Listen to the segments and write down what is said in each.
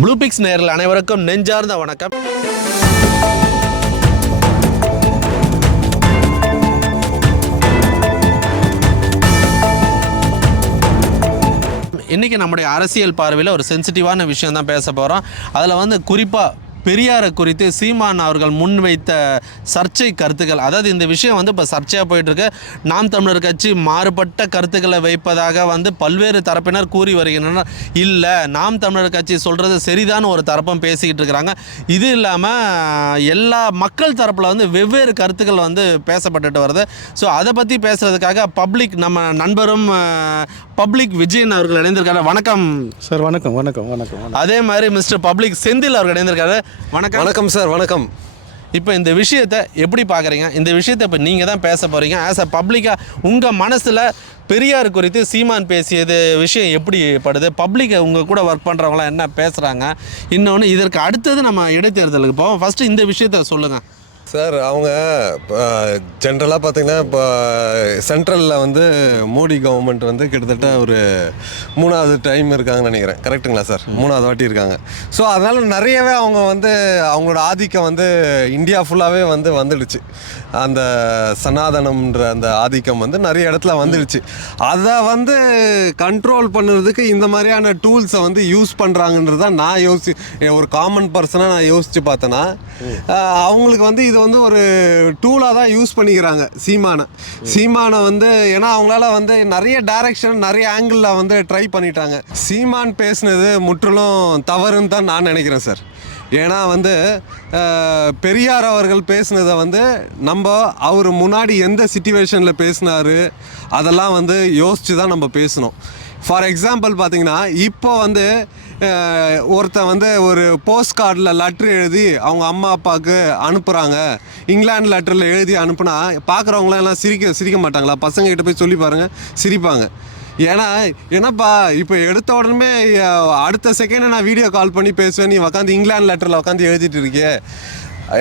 ப்ளூபிக்ஸ் நேரில் அனைவருக்கும் நெஞ்சார்ந்த வணக்கம். இன்றைக்கி நம்முடைய அரசியல் பார்வையில் ஒரு சென்சிட்டிவான விஷயம் தான் பேச போகிறோம் அதில் வந்து குறிப்பாக பெரியாரை குறித்து சீமான் அவர்கள் முன்வைத்த சர்ச்சை கருத்துக்கள். அதாவது இந்த விஷயம் வந்து இப்போ சர்ச்சையாக போயிட்டுருக்கு. நாம் தமிழர் கட்சி மாறுபட்ட கருத்துக்களை வைப்பதாக வந்து பல்வேறு தரப்பினர் கூறி வருகின்றனர். இல்லை நாம் தமிழர் கட்சி சொல்கிறது சரிதான் ஒரு தரப்பும் பேசிக்கிட்டு இருக்கிறாங்க. இது இல்லாமல் எல்லா மக்கள் தரப்பில் வந்து வெவ்வேறு கருத்துக்கள் வந்து பேசப்பட்டுட்டு வருது. ஸோ அதை பற்றி பேசுகிறதுக்காக பப்ளிக் நம்ம நண்பரும் பப்ளிக் விஜயன் அவர்கள் இணைந்திருக்காரு. வணக்கம். சார் வணக்கம் வணக்கம் வணக்கம் அதே மாதிரி மிஸ்டர் பப்ளிக் செந்தில் அவர்கள் இணைந்திருக்காரு. வணக்கம். வணக்கம் சார் வணக்கம். இப்போ இந்த விஷயத்தை எப்படி பார்க்குறீங்க இந்த விஷயத்தை இப்போ நீங்கள் தான் பேச போகிறீங்க ஆஸ் அ பப்ளிக்காக உங்கள் மனசில் பெரியார் குறித்து சீமான் பேசியது விஷயம் எப்படி படுது? பப்ளிக்கை உங்கள் கூட ஒர்க் பண்ணுறவங்களாம் என்ன பேசுகிறாங்க இன்னொன்று இதற்கு அடுத்தது நம்ம இடைத்தேர்தலுக்கு போவோம். ஃபஸ்ட்டு இந்த விஷயத்த சொல்லுங்கள் சார் அவங்க ஜென்ரலாக பார்த்தீங்கன்னா இப்போ சென்ட்ரலில் வந்து மோடி கவர்மெண்ட் வந்து கிட்டத்தட்ட ஒரு மூணாவது டைம் இருக்காங்கன்னு நினைக்கிறேன். கரெக்ட்டுங்களா சார்? மூணாவது வாட்டி இருக்காங்க. ஸோ அதனால் நிறையவே அவங்க வந்து அவங்களோட ஆதிக்கம் வந்து இந்தியா ஃபுல்லாகவே வந்து வந்துடுச்சு. அந்த சனாதனம்ன்ற அந்த ஆதிக்கம் வந்து நிறைய இடத்துல வந்துடுச்சு அதை வந்து கண்ட்ரோல் பண்ணுறதுக்கு இந்த மாதிரியான டூல்ஸை வந்து யூஸ் பண்ணுறாங்கன்றத நான் யோசி ஒரு காமன் பர்சனாக நான் யோசித்து பார்த்தேன்னா அவங்களுக்கு வந்து இது வந்து ஒரு டூலாக தான் யூஸ் பண்ணிக்கிறாங்க சீமானை. சீமானை வந்து ஏன்னா அவங்களால வந்து நிறைய டைரக்ஷன் நிறைய ஆங்கிளில் வந்து ட்ரை பண்ணிட்டாங்க. சீமான் பேசுனது முற்றிலும் தவறுன்னு தான் நான் நினைக்கிறேன் சார் ஏன்னா வந்து பெரியார் அவர்கள் பேசுனதை வந்து நம்ம அவர் முன்னாடி எந்த சுச்சுவேஷனில் பேசினார் அதெல்லாம் வந்து யோசித்து தான் நம்ம பேசணும். ஃபார் எக்ஸாம்பிள் பார்த்தீங்கன்னா இப்போ வந்து ஒருத்தன் வந்து ஒரு போஸ்ட் கார்டில் லெட்ரு எழுதி அவங்க அம்மா அப்பாவுக்கு அனுப்புகிறாங்க இங்கிலாந்து லெட்டரில் எழுதி அனுப்புனா பார்க்குறவங்களாம் எல்லாம் சிரிக்க சிரிக்க மாட்டாங்களா? பசங்க கிட்ட போய் சொல்லி பாருங்கள் சிரிப்பாங்க. ஏன்னா என்னப்பா இப்போ எடுத்த உடனே அடுத்த செகண்ட் நான் வீடியோ கால் பண்ணி பேசுவேன். நீ உட்காந்து இங்கிலாந்து லெட்டரில் உட்காந்து எழுதிட்டு இருக்கியே.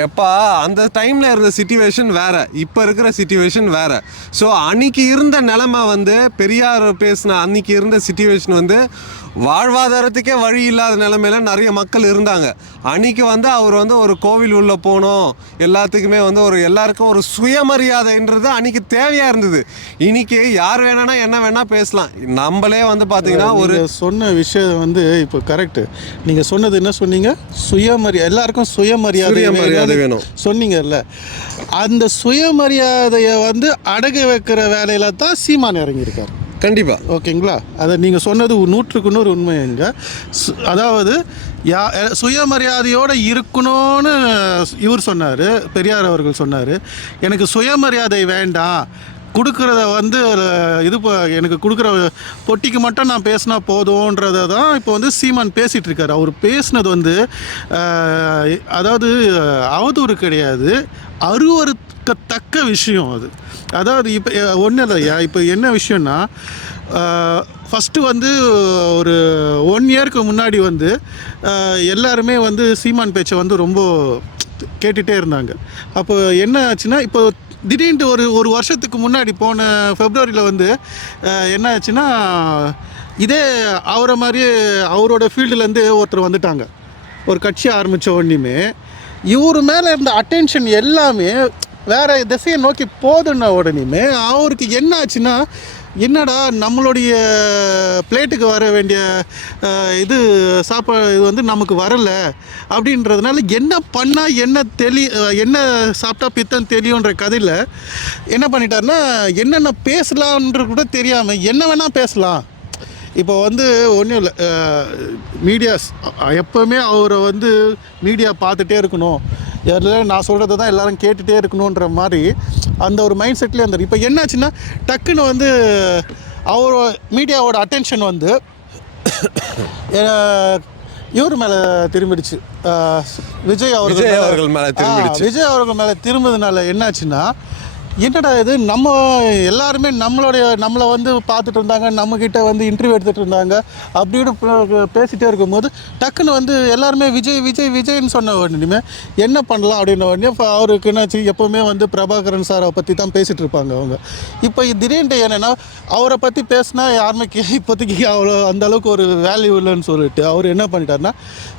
எப்பா அந்த டைமில் இருந்த சுச்சுவேஷன் வேறு. இப்போ இருக்கிற சுச்சுவேஷன் வேறு. ஸோ அன்னைக்கு இருந்த நிலமை வந்து பெரியார் பேசின அன்னைக்கு இருந்த சுச்சுவேஷன் வந்து வாழ்வாதாரத்துக்கே வழி இல்லாத நிலைமையில நிறைய மக்கள் இருந்தாங்க. அன்னைக்கு வந்து அவர் வந்து ஒரு கோவில் உள்ள போனோம். எல்லாத்துக்குமே வந்து ஒரு எல்லாருக்கும் ஒரு சுயமரியாதைன்றது அன்னைக்கு தேவையா இருந்தது. இன்னைக்கு யார் வேணானா என்ன வேணா பேசலாம். நம்மளே வந்து பார்த்தீங்கன்னா ஒரு சொன்ன விஷயம் வந்து இப்போ கரெக்ட் நீங்க சொன்னது என்ன சொன்னீங்க? சுயமரியாதை எல்லாருக்கும் சுயமரியாதை வேணும். வேணும். சொன்னீங்கல்ல. அந்த சுயமரியாதையை வந்து அடகு வைக்கிற வேலையில தான் சீமான் இறங்கியிருக்காரு. கண்டிப்பாக ஓகேங்களா? அதை நீங்கள் சொன்னது நூற்றுக்கு நூறு உண்மைங்க. அதாவது யா சுயமரியாதையோடு இருக்கணும்னு இவர் சொன்னார் பெரியார் அவர்கள் சொன்னார். எனக்கு சுயமரியாதை வேண்டாம். கொடுக்குறத வந்து இது எனக்கு கொடுக்குற பொட்டிக்கு மட்டும் நான் பேசினா போதும்ன்றத தான் இப்போ வந்து சீமான் பேசிகிட்டு இருக்காரு. அவர் பேசினது வந்து அதாவது அவதூறு கிடையாது. வெறுக்கத்தக்க விஷயம் அது. அதாவது இப்போ ஒன்றும் இல்லையா இப்போ என்ன விஷயம்னா ஃபஸ்ட்டு வந்து ஒரு ஒன் இயர்க்கு முன்னாடி வந்து எல்லாருமே வந்து சீமான் பேச்சை வந்து ரொம்ப கேட்டுகிட்டே இருந்தாங்க. அப்போ என்ன ஆச்சுன்னா இப்போ திடீர்னு ஒரு ஒரு வருஷத்துக்கு முன்னாடி போன ஃபெப்ரவரியில் வந்து என்ன ஆச்சுன்னா இதே அவரை மாதிரி அவரோட ஃபீல்டுலேருந்து ஒருத்தர் வந்துட்டாங்க. ஒரு கட்சி ஆரம்பித்த உடனேயுமே இவர் மேலே இருந்த அட்டென்ஷன் எல்லாமே வேறு திசையை நோக்கி போதுன்ன உடனேயுமே அவருக்கு என்ன ஆச்சுன்னா என்னடா நம்மளுடைய பிளேட்டுக்கு வர வேண்டிய இது சாப்பாடு இது வந்து நமக்கு வரலை அப்படின்றதுனால என்ன பண்ணால் என்ன தெளி என்ன சாப்பிட்டா பித்தம் தெரியுன்ற கதையில் என்ன பண்ணிட்டாருன்னா என்னென்ன பேசலான்ற கூட தெரியாமல் என்ன வேணால் பேசலாம். இப்போ வந்து ஒன்றும் இல்லை மீடியாஸ் எப்போவுமே அவரை வந்து மீடியா பார்த்துட்டே இருக்கணும். எல்லாம் நான் சொல்கிறத தான் எல்லாரும் கேட்டுகிட்டே இருக்கணுன்ற மாதிரி அந்த ஒரு மைண்ட் செட்லேயே இருந்தார் இப்போ என்னாச்சுன்னா டக்குன்னு வந்து அவர் மீடியாவோட அட்டென்ஷன் வந்து இவர் மேலே திரும்பிடுச்சு. விஜய் அவர்கள் மேல- அவர்கள் மேல திரும்பிடுச்சு. விஜய் அவர்கள் மேலே திரும்புறதுனால என்னாச்சுன்னா என்னடா இது? நம்ம எல்லாருமே நம்மளுடைய நம்மளை வந்து பார்த்துட்டு இருந்தாங்க நம்மக்கிட்ட வந்து இன்டர்வியூ எடுத்துகிட்டு இருந்தாங்க அப்படின்னு பேசிகிட்டே இருக்கும்போது டக்குன்னு வந்து எல்லாருமே விஜய் விஜய் விஜய்னு சொன்ன உடனே என்ன பண்ணலாம் அப்படின்ன உடனே இப்போ அவருக்கு என்னாச்சு? எப்போவுமே வந்து பிரபாகரன் சாரை பற்றி தான் பேசிகிட்டு இருப்பாங்க அவங்க. இப்போ திடீர்னு என்னென்னா அவரை பற்றி பேசினா யாருமே கே இப்போதைக்கு அவ்வளோ அந்த அளவுக்கு ஒரு வேல்யூ இல்லைன்னு சொல்லிட்டு அவர் என்ன பண்ணிட்டாருன்னா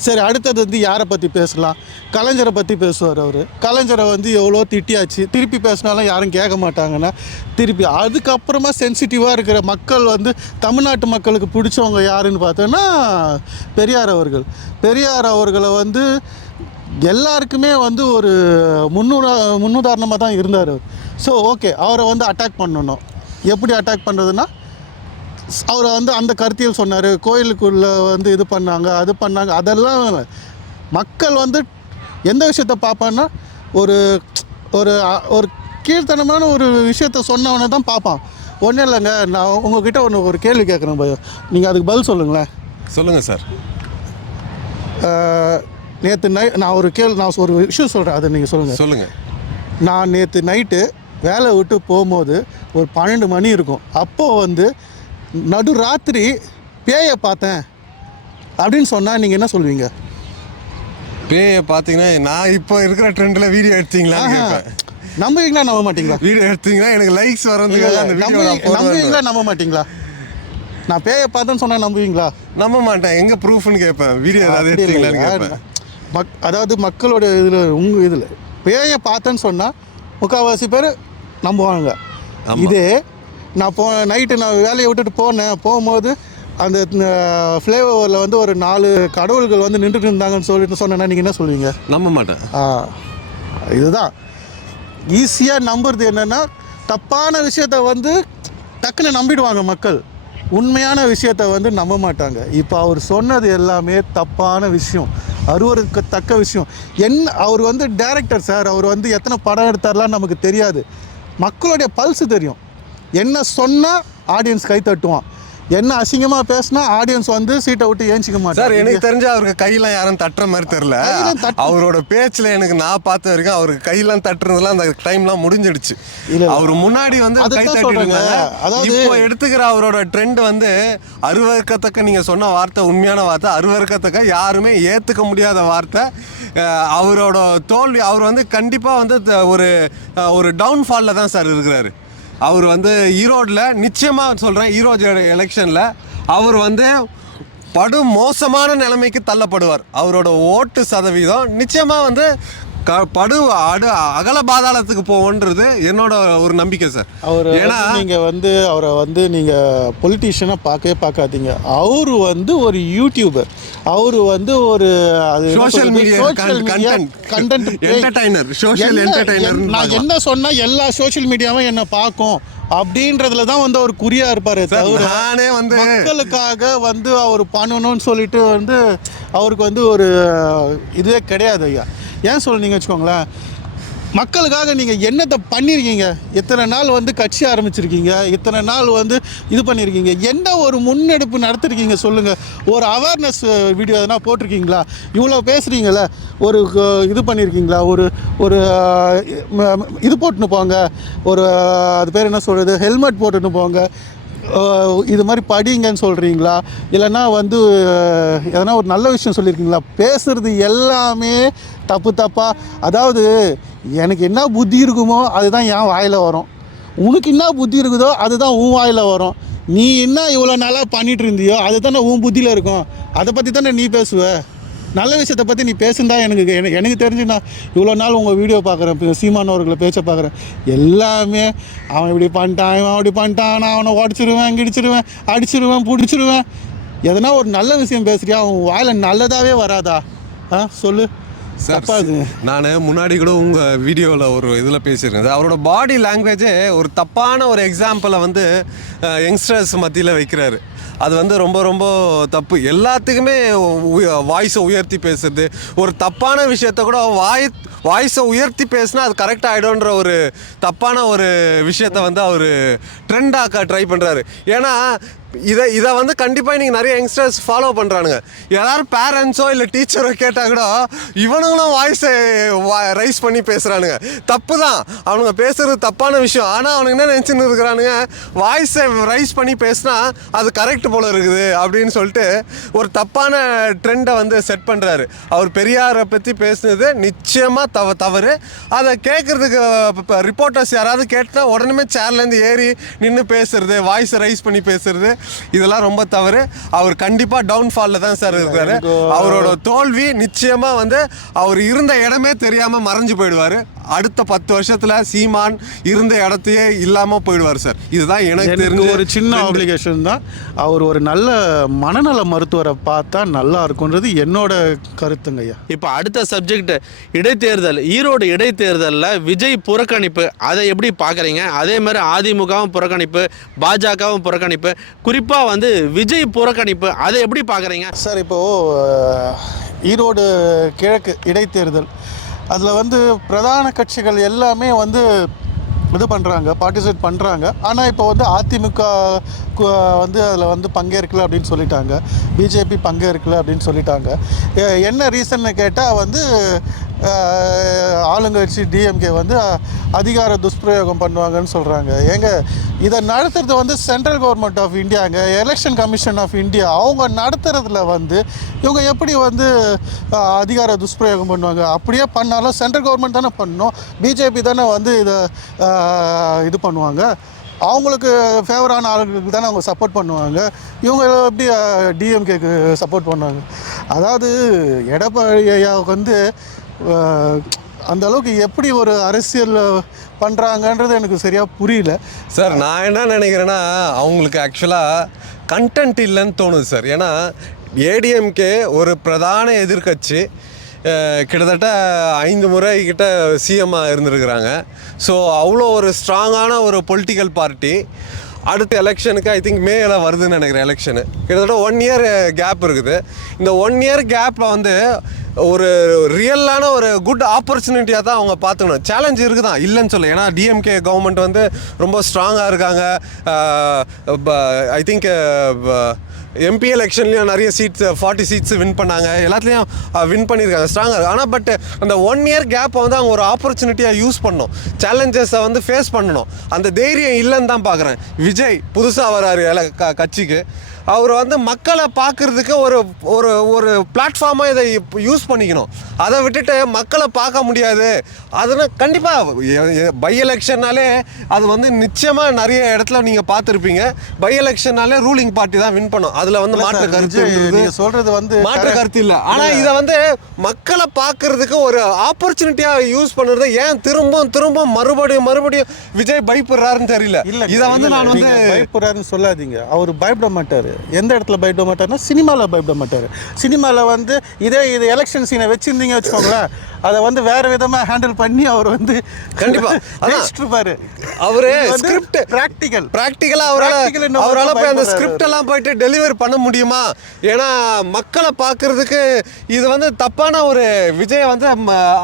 சரி அடுத்தது வந்து யாரை பற்றி பேசலாம்? கலைஞரை பற்றி பேசுவார் அவர். கலைஞரை வந்து எவ்வளோ திட்டியாச்சு? திருப்பி பேசினாலும் யாரும் கேட்க மாட்டாங்கன்னா திருப்பி அதுக்கப்புறமா சென்சிட்டிவாக இருக்கிற மக்கள் வந்து தமிழ்நாட்டு மக்களுக்கு பிடிச்சவங்க யாருன்னு பார்த்தோன்னா பெரியார் அவர்கள். பெரியார் அவர்களை வந்து எல்லாருக்குமே வந்து ஒரு முன்னுரா முன்னுதாரணமாக தான் இருந்தார் அவர். ஸோ ஓகே அவரை வந்து அட்டாக் பண்ணணும். எப்படி அட்டாக் பண்ணுறதுன்னா அவர் வந்து அந்த கருத்தியல் சொன்னார். கோயிலுக்குள்ளே வந்து இது பண்ணாங்க அது பண்ணாங்க அதெல்லாம் மக்கள் வந்து எந்த விஷயத்த பார்ப்பான்னா ஒரு ஒரு ஒரு கீழ்த்தனமான ஒரு விஷயத்த சொன்னவனை தான் பார்ப்பான். ஒன்றும் இல்லைங்க நான் உங்ககிட்ட ஒன்று ஒரு கேள்வி கேட்குறேன் பையன். நீங்கள் அதுக்கு பதில் சொல்லுங்களேன். சொல்லுங்கள் சார். நேற்று நை நான் ஒரு கேள் நான் ஒரு விஷயம் சொல்கிறேன் அதை நீங்கள் சொல்லுங்கள் சொல்லுங்கள் நான் நேற்று நைட்டு வேலை விட்டு போகும்போது ஒரு பன்னெண்டு மணி இருக்கும். அப்போது வந்து நடு ராத்திரி பேயை பார்த்தேன். அப்படின்னு சொன்னால் நீங்கள் என்ன சொல்லுவீங்க? பேயை பார்த்தீங்கன்னா நான் இப்போ இருக்கிற ட்ரெண்டில் வீடியோ எடுத்தீங்களான்னு கேட்பேன். நம்புவீங்களா நம்ப மாட்டீங்களா வீடியோ எடுத்தீங்கன்னா எனக்கு லைக்ஸ் வரதுக்காக அந்த வீடியோ நம்புவீங்களா நம்ப மாட்டீங்களா நான் பேயை பார்த்தேன்னு சொன்னால் நம்புவீங்களா? நம்ப மாட்டேன் எங்க ப்ரூஃப்னு கேட்பேன். வீடியோ ஏதாவது எடுத்தீங்களான்னு. கேட்பேன். மக் அதாவது மக்களோட இதில் உங்கள் இதில் பேயை பார்த்தேன்னு சொன்னால் முக்கால்வாசி பேர் நம்புவாங்க. இதே நான் போ நைட்டு நான் வேலையை விட்டுட்டு போனேன். போகும்போது அந்த ஃப்ளேவரில் வந்து ஒரு நாலு கடவுள்கள் வந்து நின்றுட்டு இருந்தாங்கன்னு சொல்லிட்டு சொன்னேன்னா நீங்கள் என்ன சொல்லுவீங்க? நம்ப மாட்டேன் இதுதான். ஈஸியாக நம்புறது என்னென்னா தப்பான விஷயத்த வந்து டக்குன்னு நம்பிடுவாங்க மக்கள். உண்மையான விஷயத்த வந்து நம்ப மாட்டாங்க. இப்போ அவர் சொன்னது எல்லாமே தப்பான விஷயம். அருவருக்கு தக்க விஷயம். என்ன அவர் வந்து டேரக்டர் சார் அவர் வந்து எத்தனை படம் எடுத்தார்லாம் நமக்கு தெரியாது. மக்களுடைய பல்ஸ் தெரியும். என்ன சொன்னால் ஆடியன்ஸ் கை தட்டுவான். என்ன அசிங்கமாக பேசினா ஆடியன்ஸ் வந்து சீட்டை விட்டு ஏஞ்சிக்க மாட்டாங்க. எனக்கு தெரிஞ்ச அவருக்கு கையெல்லாம் யாரும் தட்டுற மாதிரி தெரியல. அவரோட பேச்சுல எனக்கு நான் பார்த்த வரைக்கும் அவருக்கு கையெல்லாம் தட்டுறதுலாம் அந்த டைம்லாம் முடிஞ்சிடுச்சு. அவர் முன்னாடி வந்து கை. அதாவது- இப்போ எடுத்துக்கிற அவரோட ட்ரெண்ட் வந்து அருவருக்கத்தக்க நீங்க சொன்ன வார்த்தை உண்மையான வார்த்தை அருவருக்கத்தக்க யாருமே ஏத்துக்க முடியாத வார்த்தை. அவரோட தோல்வி அவர் வந்து கண்டிப்பா வந்து ஒரு ஒரு டவுன்ஃபால்ல தான் சார் இருக்கிறாரு. அவர் வந்து ஈரோடில் நிச்சயமாக சொல்கிறேன் ஈரோடு எலெக்ஷனில் அவர் வந்து படு மோசமான நிலைமைக்கு தள்ளப்படுவார். அவரோட ஓட்டு சதவீதம் நிச்சயமாக வந்து க படு அடு அகல பாதாளத்துக்கு போவோன்றது என்னோட ஒரு நம்பிக்கை சார் அவர் ஏன்னா நீங்கள் வந்து அவரை வந்து நீங்கள் பொலிட்டீஷியனாக பார்க்கவே பார்க்காதீங்க. அவர் வந்து ஒரு யூடியூபர் அவர் வந்து ஒரு அது Social media content. Content Entertainer, social entertainer ன்னு நான். என்ன சொன்னா எல்லா சோஷியல் மீடியாவும் என்ன பார்க்கும். அப்படின்றதுல தான் வந்து அவர் குறியா இருப்பாரு நானே வந்து மக்களுக்காக வந்து அவர் பண்ணணும்னு சொல்லிட்டு வந்து அவருக்கு வந்து ஒரு இதுவே கிடையாது ஐயா. ஏன் சொல்லுங்க வச்சுக்கோங்களேன். மக்களுக்காக நீங்கள் என்னத்தை பண்ணியிருக்கீங்க இத்தனை நாள் வந்து கட்சி ஆரம்பிச்சிருக்கீங்க? இத்தனை நாள் வந்து இது பண்ணியிருக்கீங்க என்ன ஒரு முன்னெடுப்பு நடத்திருக்கீங்க சொல்லுங்கள் ஒரு அவேர்னஸ் வீடியோ எதனா போட்டிருக்கீங்களா? இவ்வளோ பேசுகிறீங்கள ஒரு இது பண்ணியிருக்கீங்களா ஒரு ஒரு இது போட்டுன்னு போங்க. ஒரு அது பேர் என்ன சொல்கிறது ஹெல்மெட் போட்டுன்னு போங்க. இது மாதிரி படிங்கன்னு சொல்கிறீங்களா இல்லைன்னா வந்து எதனா ஒரு நல்ல விஷயம் சொல்லியிருக்கீங்களா பேசுகிறது எல்லாமே தப்பு தப்பாக அதாவது எனக்கு என்ன புத்தி இருக்குமோ அதுதான் என் வாயில் வரும். உனக்கு என்ன புத்தி இருக்குதோ அதுதான் உன் வாயில் வரும். நீ என்ன இவ்வளோ நாளாக பண்ணிகிட்டு இருந்தியோ அதுதானே உன் புத்தியில் இருக்கும். அதை பற்றி தானே நீ பேசுவ? நல்ல விஷயத்தை பற்றி நீ பேசுந்தா எனக்கு எனக்கு எனக்கு தெரிஞ்சு நான் இவ்வளோ நாள் உங்கள் வீடியோ பார்க்குறேன் சீமான் அவர்களை பேச்ச பார்க்குறேன் எல்லாமே அவன் இப்படி பண்ணிட்டான் இவன் அப்படி பண்ணிட்டான் நான் அவனை உடச்சிருவேன் கிடிச்சிருவேன் அடிச்சிருவேன் பிடிச்சிருவேன். எதனா ஒரு நல்ல விஷயம் பேசுறியா? அவன் வாயில் நல்லதாகவே வராதா? ஆ சொல்லு. நான் முன்னாடி கூட உங்கள் வீடியோவில் ஒரு இதில் பேசியிருக்கேன். அவரோட பாடி லாங்குவேஜே ஒரு தப்பான ஒரு எக்ஸாம்பிளை வந்து யங்ஸ்டர்ஸ் மத்தியில் வைக்கிறாரு. அது வந்து ரொம்ப ரொம்ப தப்பு. எல்லாத்துக்குமே வாய்ஸை உயர்த்தி பேசுறது. ஒரு தப்பான விஷயத்த கூட வாய் வாய்ஸை உயர்த்தி பேசினா அது கரெக்ட் ஆகிடும்ன்ற ஒரு தப்பான ஒரு விஷயத்த வந்து அவர் ட்ரெண்டாக்க ட்ரை பண்ணுறாரு ஏன்னா இதை இதை வந்து கண்டிப்பாக நீங்கள் நிறைய யங்ஸ்டர்ஸ் ஃபாலோ பண்ணுறானுங்க யாரும் பேரண்ட்ஸோ இல்லை டீச்சரோ கேட்டால் கூட இவனுங்களும் வாய்ஸை ரைஸ் பண்ணி பேசுகிறானுங்க தப்பு தான் அவனுங்க பேசுகிறது தப்பான விஷயம். ஆனால் அவனுங்க என்ன நினச்சின்னு இருக்கிறானுங்க? வாய்ஸை ரைஸ் பண்ணி பேசினா அது கரெக்ட் போல் இருக்குது அப்படின்னு சொல்லிட்டு ஒரு தப்பான ட்ரெண்டை வந்து செட் பண்ணுறாரு அவர் பெரியாரை பற்றி பேசுனது நிச்சயமாக தவ தவறு. அதை கேட்குறதுக்கு ரிப்போர்ட்டர்ஸ் யாராவது கேட்டால் உடனே சேர்லேருந்து ஏறி நின்று பேசுறது வாய்ஸை ரைஸ் பண்ணி பேசுறது இதெல்லாம் ரொம்ப தவறு. அவர் கண்டிப்பாக டவுன்ஃபாலில் தான் சார் இருக்காரு. அவரோட தோல்வி நிச்சயமாக வந்து அவர் இருந்த இடமே தெரியாமல் மறைஞ்சு போயிடுவார். அடுத்த பத்து வருஷத்துல சீமான் இருந்த இடத்தையே இல்லாமல் போயிடுவார் சார். இதுதான் எனக்கு தெரிஞ்ச ஒரு சின்ன ஆப்ளிகேஷன் தான். அவர் ஒரு நல்ல மனநல மருத்துவரை பார்த்தா நல்லா இருக்குன்றது என்னோட கருத்துங்க ஐயா. இப்போ அடுத்த சப்ஜெக்ட் இடைத்தேர்தல். ஈரோடு இடைத்தேர்தலில் விஜய் புறக்கணிப்பு அதை எப்படி பார்க்குறீங்க? அதே மாதிரி அதிமுகவும் புறக்கணிப்பு பாஜகவும் புறக்கணிப்பு. குறிப்பாக வந்து விஜய் புறக்கணிப்பு அதை எப்படி பார்க்குறீங்க? சார் இப்போது ஈரோடு கிழக்கு இடைத்தேர்தல் அதில் வந்து பிரதான கட்சிகள் எல்லாமே வந்து இது பண்ணுறாங்க பார்ட்டிசிபேட் பண்ணுறாங்க ஆனால் இப்போ வந்து அதிமுக வந்து அதில் வந்து பங்கேற்கல அப்படின்னு சொல்லிட்டாங்க. பிஜேபி பங்கேற்கல அப்படின்னு சொல்லிட்டாங்க. என்ன ரீசன்னு கேட்டால் வந்து ஆளுங்கட்சி டிஎம்கே வந்து அதிகார துஷ்பிரயோகம் பண்ணுவாங்கன்னு சொல்கிறாங்க ஏங்க இதை நடத்துறது வந்து சென்ட்ரல் கவர்மெண்ட் ஆஃப் இந்தியாங்க எலெக்ஷன் கமிஷன் ஆஃப் இந்தியா அவங்க நடத்துறதுல வந்து இவங்க எப்படி வந்து அதிகார துஷ்பிரயோகம் பண்ணுவாங்க? அப்படியே பண்ணாலும் சென்ட்ரல் கவர்மெண்ட் தானே பண்ணணும் பிஜேபி தானே வந்து இதை இது பண்ணுவாங்க. அவங்களுக்கு ஃபேவரான ஆளுங்களுக்கு தானே அவங்க சப்போர்ட் பண்ணுவாங்க. இவங்க எப்படி டிஎம்கேக்கு சப்போர்ட் பண்ணுவாங்க? அதாவது எடப்பாடி ஐயாவுக்கு வந்து அந்த அளவுக்கு எப்படி ஒரு அரசியல் பண்ணுறாங்கன்றது எனக்கு சரியாக புரியல. சார் நான் என்ன நினைக்கிறேன்னா அவங்களுக்கு ஆக்சுவலாக கண்டென்ட் இல்லைன்னு தோணுது சார். ஏன்னா ஏடிஎம்கே ஒரு பிரதான எதிர்க்கட்சி. கிட்டத்தட்ட ஐந்து முறை கிட்ட சிஎம்மாக இருந்திருக்கிறாங்க. ஸோ அவ்வளோ ஒரு ஸ்ட்ராங்கான ஒரு பொலிட்டிக்கல் பார்ட்டி அடுத்த எலெக்ஷனுக்கு ஐ திங்க் மேல வருதுன்னு நினைக்கிறேன் எலெக்ஷனு கிட்டத்தட்ட ஒன் இயர் கேப் இருக்குது. இந்த ஒன் இயர் கேப்பில் வந்து ஒரு ரியலான ஒரு குட் ஆப்பர்ச்சுனிட்டியாக தான் அவங்க பார்த்துக்கணும். சேலஞ்ச் இருக்குதான். இல்லைன்னு சொல்ல ஏன்னா டிஎம்கே கவர்மெண்ட் வந்து ரொம்ப ஸ்ட்ராங்காக இருக்காங்க. ஐ திங்க் எம்பி எலெக்ஷன்லேயும் நிறைய சீட்ஸ் ஃபார்ட்டி சீட்ஸ் வின் பண்ணாங்க. எல்லாத்துலேயும் வின் பண்ணியிருக்காங்க. ஸ்ட்ராங்காக இருக்குது ஆனால் பட் அந்த ஒன் இயர் கேப்பை வந்து அவங்க ஒரு ஆப்பர்ச்சுனிட்டியாக யூஸ் பண்ணணும். சேலஞ்சஸை வந்து ஃபேஸ் பண்ணணும். அந்த தைரியம் இல்லைன்னு தான் பார்க்குறேன். விஜய் புதுசாக வராரு எல- க கட்சிக்கு. அவர் வந்து மக்களை பார்க்குறதுக்கு ஒரு ஒரு ஒரு பிளாட்ஃபார்மாக இதை யூஸ் பண்ணிக்கணும். அதை விட்டுட்டு மக்களை பார்க்க முடியாது. அதனால் கண்டிப்பாக பை எலெக்ஷன்னாலே அது வந்து நிச்சயமாக நிறைய இடத்துல நீங்கள் பார்த்துருப்பீங்க. பை எலெக்ஷன்னாலே ரூலிங் பார்ட்டி தான் வின் பண்ணும். அதில் வந்து மாற்று கருத்து விஜய், இருந்தது. நீங்க சொல்றது வந்து மாற்று கருத்து இல்லை. ஆனால் இதை வந்து மக்களை பார்க்கறதுக்கு ஒரு ஆப்பர்ச்சுனிட்டியாக யூஸ் பண்ணுறது ஏன் திரும்பவும் திரும்பவும் மறுபடியும் மறுபடியும் விஜய் பயப்படுறாருன்னு தெரியல. இல்ல இதை வந்து நான் வந்து பயப்படுறாருன்னு சொல்லாதீங்க. அவர் பயப்பட மாட்டாரு. எந்த இடத்துல பயப்பட மாட்டாருன்னா சினிமாவில் பயப்பட மாட்டாரு. சினிமாவில் வந்து இதே இது எலெக்ஷன் சீனை வச்சிருந்தீங்க வச்சுக்கோங்களேன் அதை வந்து வேற விதமா ஹேண்டில் பண்ணி அவர் வந்து கண்டிப்பா. அதான். அவரு script- பிராக்டிக்கல் பிராக்டிக்கலாக அவரால் அவரால் போய் அந்த. ஸ்கிரிப்ட் எல்லாம் போயிட்டு டெலிவரி பண்ண முடியுமா ஏன்னா மக்களை பார்க்கறதுக்கு இது வந்து தப்பான ஒரு விஜய் வந்து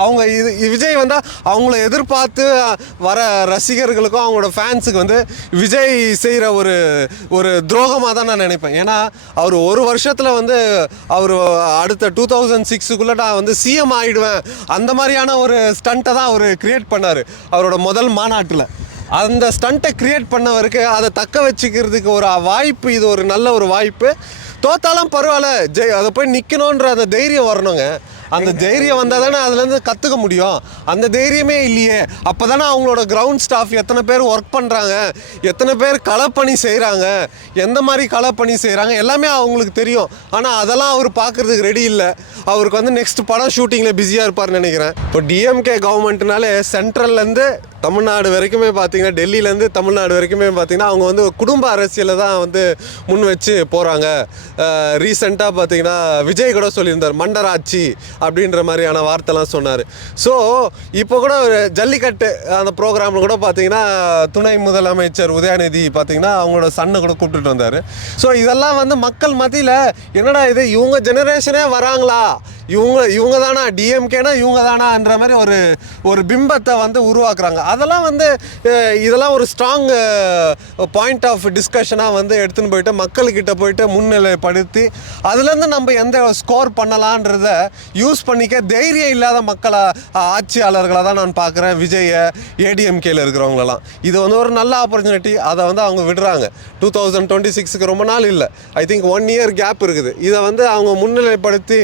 அவங்க இது விஜய் வந்து அவங்கள எதிர்பார்த்து வர ரசிகர்களுக்கும் அவங்களோட ஃபேன்ஸுக்கு வந்து விஜய் செய்கிற ஒரு ஒரு துரோகமாக தான் நான் நினைப்பேன் ஏன்னா அவர் ஒரு வருஷத்தில் வந்து அவர் அடுத்த டூ தௌசண்ட் சிக்ஸுக்குள்ளே நான் வந்து சிஎம் ஆயிடுவேன் அந்த மாதிரியான ஒரு ஸ்டண்ட்டை தான் அவர் கிரியேட் பண்ணார் அவரோட முதல் மாநாட்டில். அந்த ஸ்டண்ட்டை கிரியேட் பண்ணவருக்கு அதை தக்க வச்சுக்கிறதுக்கு ஒரு வாய்ப்பு இது ஒரு நல்ல ஒரு வாய்ப்பு. தோத்தாலும் பரவாயில்ல ஜெய் அதை போய் நிற்கணுன்ற அந்த தைரியம் வரணுங்க. அந்த தைரியம் வந்தால் தானே அதுலேருந்து கற்றுக்க முடியும். அந்த தைரியமே இல்லையே. அப்போ தானே அவங்களோட கிரவுண்ட் ஸ்டாஃப் எத்தனை பேர் ஒர்க் பண்ணுறாங்க எத்தனை பேர் களப்பணி செய்கிறாங்க எந்த மாதிரி களப்பணி செய்கிறாங்க எல்லாமே அவங்களுக்கு தெரியும். ஆனால் அதெல்லாம் அவர் பார்க்குறதுக்கு ரெடி இல்லை. அவருக்கு வந்து நெக்ஸ்ட் படம் ஷூட்டிங்கில் பிஸியாக இருப்பார்னு நினைக்கிறேன். இப்போ டிஎம்கே கவர்மெண்ட்னாலே சென்ட்ரல்லேருந்து தமிழ்நாடு வரைக்குமே பார்த்தீங்கன்னா டெல்லியிலேருந்து தமிழ்நாடு வரைக்குமே பார்த்தீங்கன்னா அவங்க வந்து குடும்ப அரசியலை தான் வந்து முன் வச்சு போகிறாங்க ரீசெண்டாக பார்த்தீங்கன்னா விஜய் கூட சொல்லியிருந்தார் மண்டராட்சி அப்படின்ற மாதிரியான வார்த்தைலாம் சொன்னார். ஸோ இப்போ கூட ஒரு ஜல்லிக்கட்டு அந்த ப்ரோக்ராமில் கூட பார்த்தீங்கன்னா துணை முதலமைச்சர் உதயநிதி பார்த்தீங்கன்னா அவங்களோட சன்னை கூட கூப்பிட்டுட்டு வந்தார். ஸோ இதெல்லாம் வந்து மக்கள் மத்தியில் என்னடா இது? இவங்க ஜெனரேஷனே வராங்களா? இவங்க இவங்க தானா டிஎம்கேனா இவங்க தானான்ற மாதிரி ஒரு ஒரு பிம்பத்தை வந்து உருவாக்குறாங்க. அதெல்லாம் வந்து இதெல்லாம் ஒரு ஸ்ட்ராங் பாயிண்ட் ஆஃப் டிஸ்கஷனாக வந்து எடுத்துன்னு போயிட்டு மக்கள்கிட்ட போயிட்டு முன்னிலைப்படுத்தி அதுலேருந்து நம்ம எந்த ஸ்கோர் பண்ணலான்றத யூஸ் பண்ணிக்க தைரியம் இல்லாத மக்களை ஆட்சியாளர்களை தான் நான் பார்க்குறேன். விஜயை ஏடிஎம்கேல இருக்கிறவங்களெல்லாம். இது வந்து ஒரு நல்ல ஆப்பர்ச்சுனிட்டி அதை வந்து அவங்க விடுறாங்க. டூ தௌசண்ட் டுவெண்ட்டி சிக்ஸுக்கு ரொம்ப நாள் இல்லை. I think one year gap இருக்குது. இதை வந்து அவங்க முன்னிலைப்படுத்தி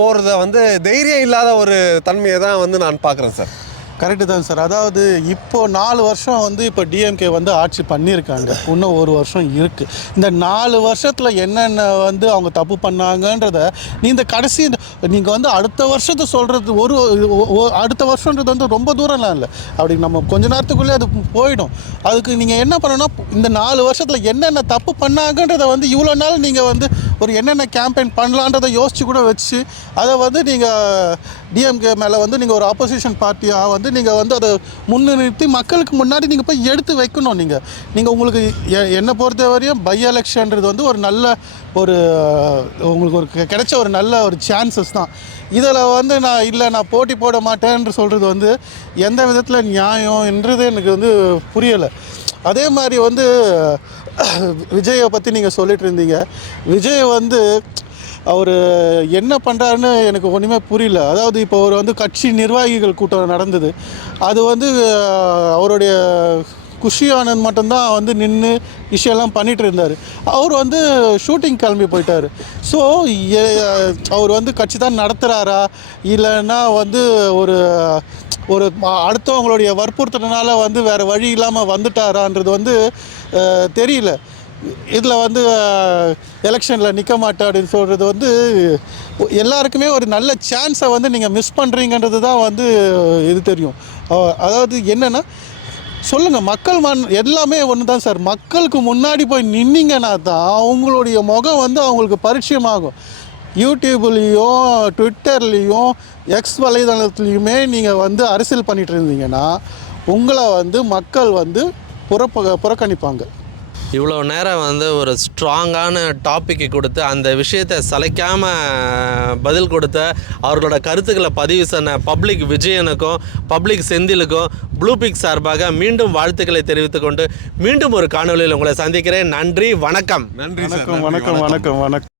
போகிறத வந்து தைரியம் இல்லாத ஒரு தன்மையை தான் வந்து நான் பார்க்குறேன் சார். கரெக்டு தான் சார். அதாவது இப்போ நாலு வருஷம் வந்து இப்போ டிஎம்கே வந்து ஆட்சி பண்ணியிருக்காங்க. இன்னும் ஒரு வருஷம் இருக்குது இந்த நாலு வருஷத்தில் என்னென்ன வந்து அவங்க தப்பு பண்ணாங்கன்றத நீ இந்த கடைசி நீங்கள் வந்து அடுத்த வருஷத்தை சொல்கிறது ஒரு அடுத்த வருஷன்றது வந்து ரொம்ப தூரம்லாம் இல்லை. அப்படி நம்ம கொஞ்ச நேரத்துக்குள்ளே அது போயிடும். அதுக்கு நீங்கள் என்ன பண்ணணும்னா இந்த நாலு வருஷத்தில் என்னென்ன தப்பு பண்ணாங்கன்றத வந்து இவ்வளோ நாள் நீங்கள் வந்து ஒரு என்னென்ன கேம்பெயின் பண்ணலான்றதை யோசிச்சு கூட வச்சு அதை வந்து நீங்கள் டிஎம்கே மேலே வந்து நீங்கள் ஒரு ஆப்போசிஷன் பார்ட்டியாக வந்து நீங்கள் வந்து அதை முன்னிறுத்தி மக்களுக்கு முன்னாடி நீங்கள் போய் எடுத்து வைக்கணும் நீங்கள் நீங்கள் உங்களுக்கு எ- என்னை பொறுத்த வரையும் பை எலெக்ஷன்றது வந்து ஒரு நல்ல ஒரு உங்களுக்கு ஒரு கிடைச்ச ஒரு நல்ல ஒரு சான்சஸ் தான். இதில் வந்து நான் இல்லை நான் போட்டி போட மாட்டேன்னு சொல்கிறது வந்து எந்த விதத்தில் நியாயம் என்றது எனக்கு வந்து புரியலை. அதே மாதிரி வந்து விஜயை பற்றி நீங்கள் சொல்லிட்டு இருந்தீங்க. விஜய் வந்து அவர் என்ன பண்ணுறாருன்னு எனக்கு ஒன்றுமே புரியல. அதாவது இப்போ அவர் வந்து கட்சி நிர்வாகிகள் கூட்டம் நடந்தது. அது வந்து அவருடைய குஷி ஆனந்த் மட்டும்தான் வந்து நின்று விஷயம்லாம் பண்ணிகிட்டு இருந்தார். அவர் வந்து ஷூட்டிங் கிளம்பி போயிட்டார். ஸோ அவர் வந்து கட்சி தான் நடத்துகிறாரா இல்லைன்னா வந்து ஒரு ஒரு அடுத்தவங்களுடைய வற்புறுத்தினால வந்து வேறு வழி இல்லாமல் வந்துட்டாரான்றது வந்து தெரியல. இதில் வந்து எலெக்ஷனில் நிற்க மாட்டா அப்படின்னு சொல்கிறது வந்து எல்லாருக்குமே ஒரு நல்ல சான்ஸை வந்து நீங்கள் மிஸ் பண்ணுறீங்கன்றது தான் வந்து இது தெரியும். அதாவது என்னென்னா சொல்லுங்கள் மக்கள் மண் எல்லாமே ஒன்று தான் சார். மக்களுக்கு முன்னாடி போய் நின்னீங்கன்னா தான் அவங்களுடைய முகம் வந்து அவங்களுக்கு பரிச்சயமாகும். யூடியூப்லேயும் ட்விட்டர்லேயும் எக்ஸ் வலைதளத்துலேயுமே நீங்கள் வந்து அரசியல் பண்ணிகிட்டு இருந்தீங்கன்னா உங்களை வந்து மக்கள் வந்து புறப்ப புறக்கணிப்பாங்க. இவ்வளோ நேரம் வந்து ஒரு ஸ்ட்ராங்கான டாப்பிக்கு கொடுத்து அந்த விஷயத்தை சளைக்காமல் பதில் கொடுத்த அவர்களோட கருத்துக்களை பதிவு சொன்ன பப்ளிக் விஜயனுக்கும் பப்ளிக் செந்திலுக்கும் ப்ளூபிக் சார்பாக மீண்டும் வாழ்த்துக்களை தெரிவித்துக் கொண்டு மீண்டும் ஒரு காணொலியில் உங்களை சந்திக்கிறேன். நன்றி வணக்கம் நன்றி வணக்கம் வணக்கம். வணக்கம் வணக்கம்.